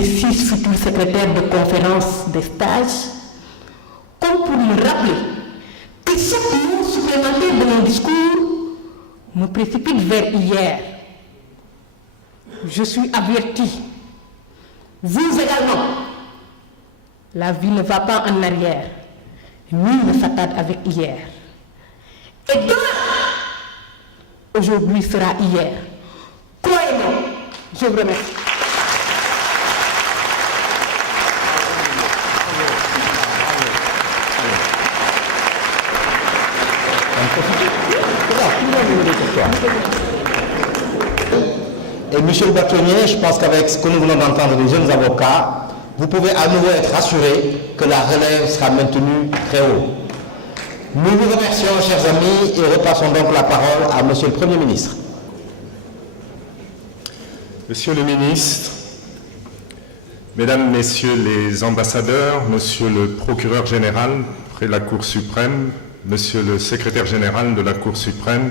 les 6 futurs secrétaires de conférence des stages, comme pour me rappeler que chaque mot supplémentaire de mon discours me précipite vers hier. Je suis averti. Vous également. La vie ne va pas en arrière. Nul ne s'attarde avec hier. Et demain, aujourd'hui sera hier. Croyez-moi, je vous remercie. Et monsieur le bâtonnier, je pense qu'avec ce que nous venons d'entendre des jeunes avocats, vous pouvez à nouveau être rassuré que la relève sera maintenue très haut. Nous vous remercions, chers amis, et repassons donc la parole à monsieur le Premier ministre. Monsieur le ministre, Mesdames, Messieurs les ambassadeurs, Monsieur le procureur général près la Cour suprême, Monsieur le secrétaire général de la Cour suprême,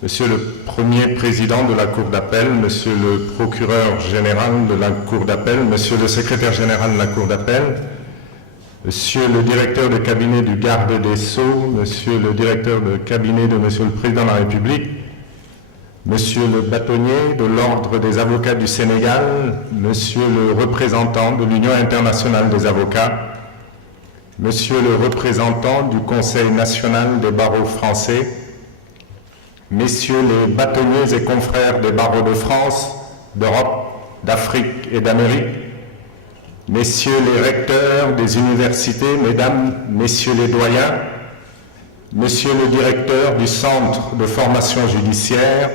Monsieur le premier président de la Cour d'appel, Monsieur le procureur général de la Cour d'appel, Monsieur le secrétaire général de la Cour d'appel, Monsieur le directeur de cabinet du garde des Sceaux, Monsieur le directeur de cabinet de Monsieur le Président de la République, Monsieur le bâtonnier de l'Ordre des avocats du Sénégal, Monsieur le représentant de l'Union internationale des avocats, Monsieur le représentant du Conseil national des barreaux français, Messieurs les bâtonniers et confrères des barreaux de France, d'Europe, d'Afrique et d'Amérique, Messieurs les recteurs des universités, Mesdames, Messieurs les doyens, Monsieur le directeur du Centre de formation judiciaire,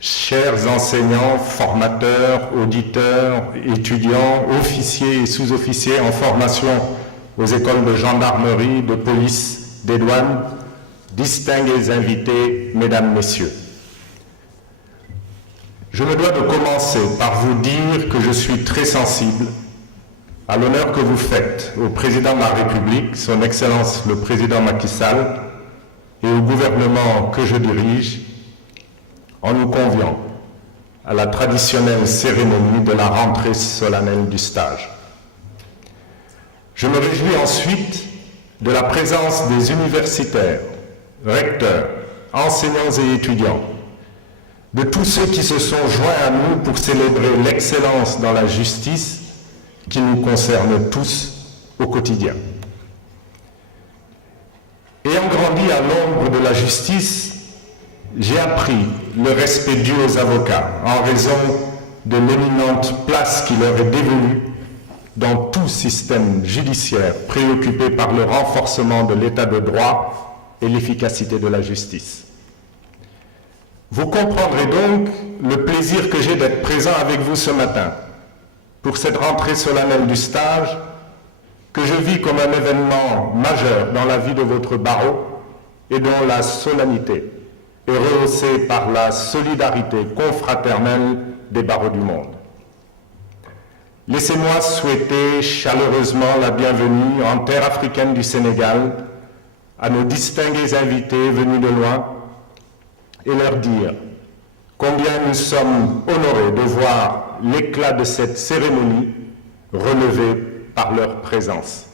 chers enseignants, formateurs, auditeurs, étudiants, officiers et sous-officiers en formation aux écoles de gendarmerie, de police, des douanes, distingués invités, Mesdames, Messieurs. Je me dois de commencer par vous dire que je suis très sensible à l'honneur que vous faites au Président de la République, Son Excellence le Président Macky Sall, et au gouvernement que je dirige, en nous conviant à la traditionnelle cérémonie de la rentrée solennelle du stage. Je me réjouis ensuite de la présence des universitaires, recteurs, enseignants et étudiants, de tous ceux qui se sont joints à nous pour célébrer l'excellence dans la justice qui nous concerne tous au quotidien. Ayant grandi à l'ombre de la justice, j'ai appris le respect dû aux avocats en raison de l'éminente place qui leur est dévolue dans tout système judiciaire préoccupé par le renforcement de l'état de droit et l'efficacité de la justice. Vous comprendrez donc le plaisir que j'ai d'être présent avec vous ce matin pour cette rentrée solennelle du stage que je vis comme un événement majeur dans la vie de votre barreau et dont la solennité est rehaussée par la solidarité confraternelle des barreaux du monde. Laissez-moi souhaiter chaleureusement la bienvenue en terre africaine du Sénégal à nos distingués invités venus de loin et leur dire combien nous sommes honorés de voir l'éclat de cette cérémonie relevé par leur présence.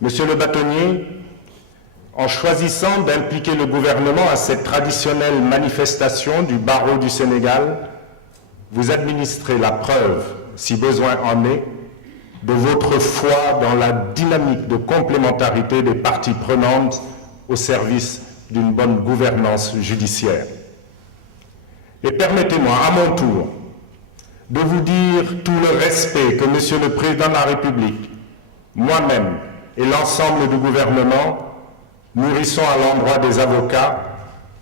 Monsieur le bâtonnier, en choisissant d'impliquer le gouvernement à cette traditionnelle manifestation du barreau du Sénégal, vous administrez la preuve, si besoin en est, de votre foi dans la dynamique de complémentarité des parties prenantes au service d'une bonne gouvernance judiciaire. Et permettez-moi, à mon tour, de vous dire tout le respect que Monsieur le Président de la République, moi-même et l'ensemble du gouvernement nourrissons à l'endroit des avocats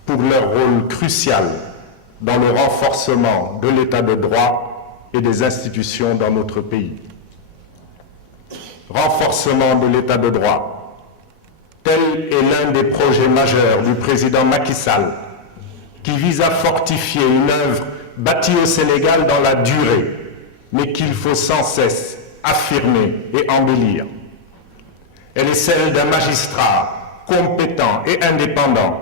pour leur rôle crucial dans le renforcement de l'état de droit et des institutions dans notre pays. Renforcement de l'état de droit, tel est l'un des projets majeurs du président Macky Sall, qui vise à fortifier une œuvre bâtie au Sénégal dans la durée, mais qu'il faut sans cesse affirmer et embellir. Elle est celle d'un magistrat compétent et indépendant,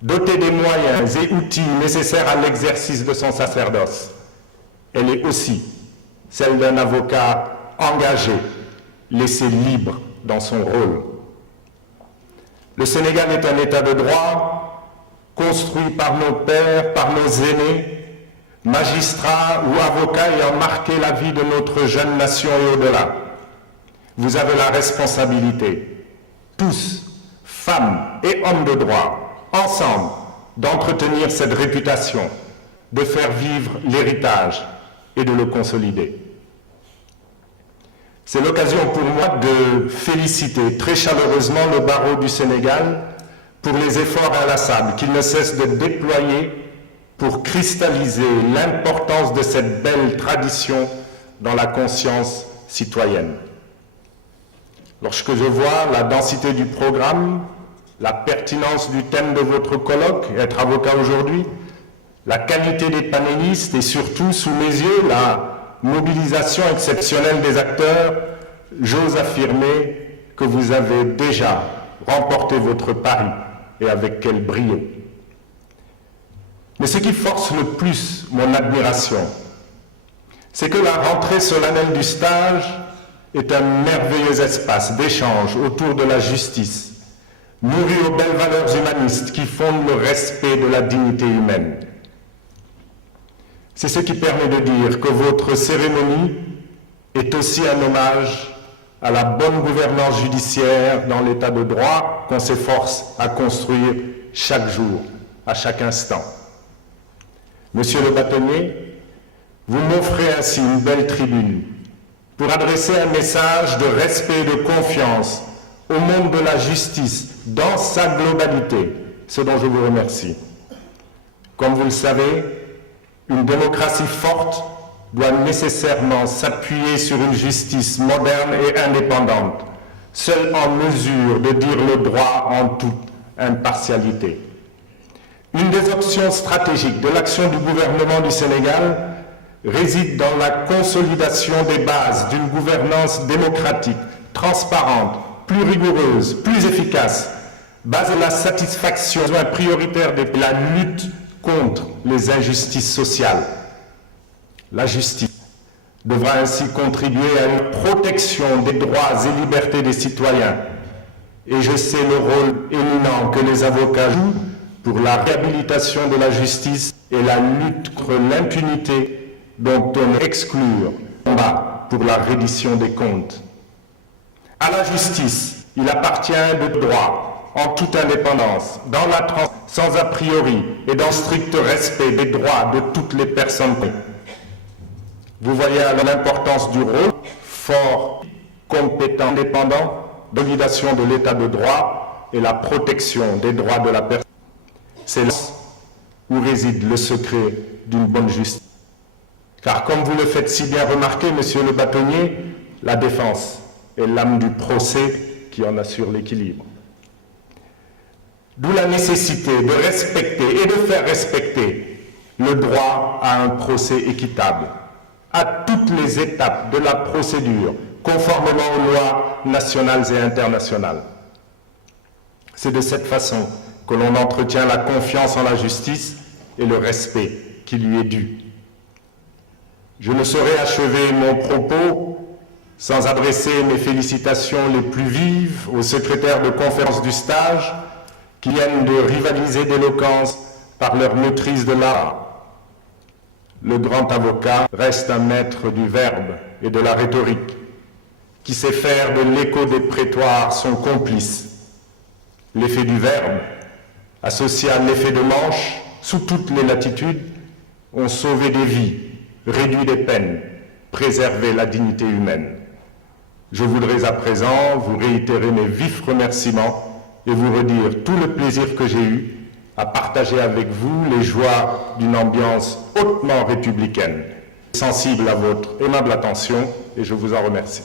doté des moyens et outils nécessaires à l'exercice de son sacerdoce, elle est aussi celle d'un avocat engagé, laissé libre dans son rôle. Le Sénégal est un État de droit construit par nos pères, par nos aînés, magistrats ou avocats ayant marqué la vie de notre jeune nation et au-delà. Vous avez la responsabilité, tous, femmes et hommes de droit, ensemble, d'entretenir cette réputation, de faire vivre l'héritage et de le consolider. C'est l'occasion pour moi de féliciter très chaleureusement le barreau du Sénégal pour les efforts inlassables qu'il ne cesse de déployer pour cristalliser l'importance de cette belle tradition dans la conscience citoyenne. Lorsque je vois la densité du programme, la pertinence du thème de votre colloque, être avocat aujourd'hui, la qualité des panélistes et surtout, sous mes yeux, la mobilisation exceptionnelle des acteurs, j'ose affirmer que vous avez déjà remporté votre pari et avec quel brio. Mais ce qui force le plus mon admiration, c'est que la rentrée solennelle du stage est un merveilleux espace d'échange autour de la justice, nourri aux belles valeurs humanistes qui fondent le respect de la dignité humaine. C'est ce qui permet de dire que votre cérémonie est aussi un hommage à la bonne gouvernance judiciaire dans l'état de droit qu'on s'efforce à construire chaque jour, à chaque instant. Monsieur le bâtonnier, vous m'offrez ainsi une belle tribune pour adresser un message de respect et de confiance au monde de la justice dans sa globalité, ce dont je vous remercie. Comme vous le savez, une démocratie forte doit nécessairement s'appuyer sur une justice moderne et indépendante, seule en mesure de dire le droit en toute impartialité. Une des options stratégiques de l'action du gouvernement du Sénégal réside dans la consolidation des bases d'une gouvernance démocratique, transparente, plus rigoureuse, plus efficace, basée sur la satisfaction des besoins prioritaires de la lutte contre les injustices sociales. La justice devra ainsi contribuer à une protection des droits et libertés des citoyens. Et je sais le rôle éminent que les avocats jouent pour la réhabilitation de la justice et la lutte contre l'impunité dont on exclut le combat pour la reddition des comptes. À la justice, il appartient de droit, en toute indépendance, dans la transparence, sans a priori et dans le strict respect des droits de toutes les personnes. Vous voyez alors l'importance du rôle fort, compétent, indépendant, de validation de l'état de droit et la protection des droits de la personne. C'est là où réside le secret d'une bonne justice. Car comme vous le faites si bien remarquer, monsieur le bâtonnier, la défense est l'âme du procès qui en assure l'équilibre. D'où la nécessité de respecter et de faire respecter le droit à un procès équitable, à toutes les étapes de la procédure, conformément aux lois nationales et internationales. C'est de cette façon que l'on entretient la confiance en la justice et le respect qui lui est dû. Je ne saurais achever mon propos sans adresser mes félicitations les plus vives aux secrétaires de conférence du stage qui viennent de rivaliser d'éloquence par leur maîtrise de l'art. Le grand avocat reste un maître du verbe et de la rhétorique, qui sait faire de l'écho des prétoires son complice. L'effet du verbe, associé à l'effet de manche, sous toutes les latitudes, ont sauvé des vies, réduit des peines, préservé la dignité humaine. Je voudrais à présent vous réitérer mes vifs remerciements et vous redire tout le plaisir que j'ai eu à partager avec vous les joies d'une ambiance hautement républicaine. Sensible à votre aimable attention et je vous en remercie.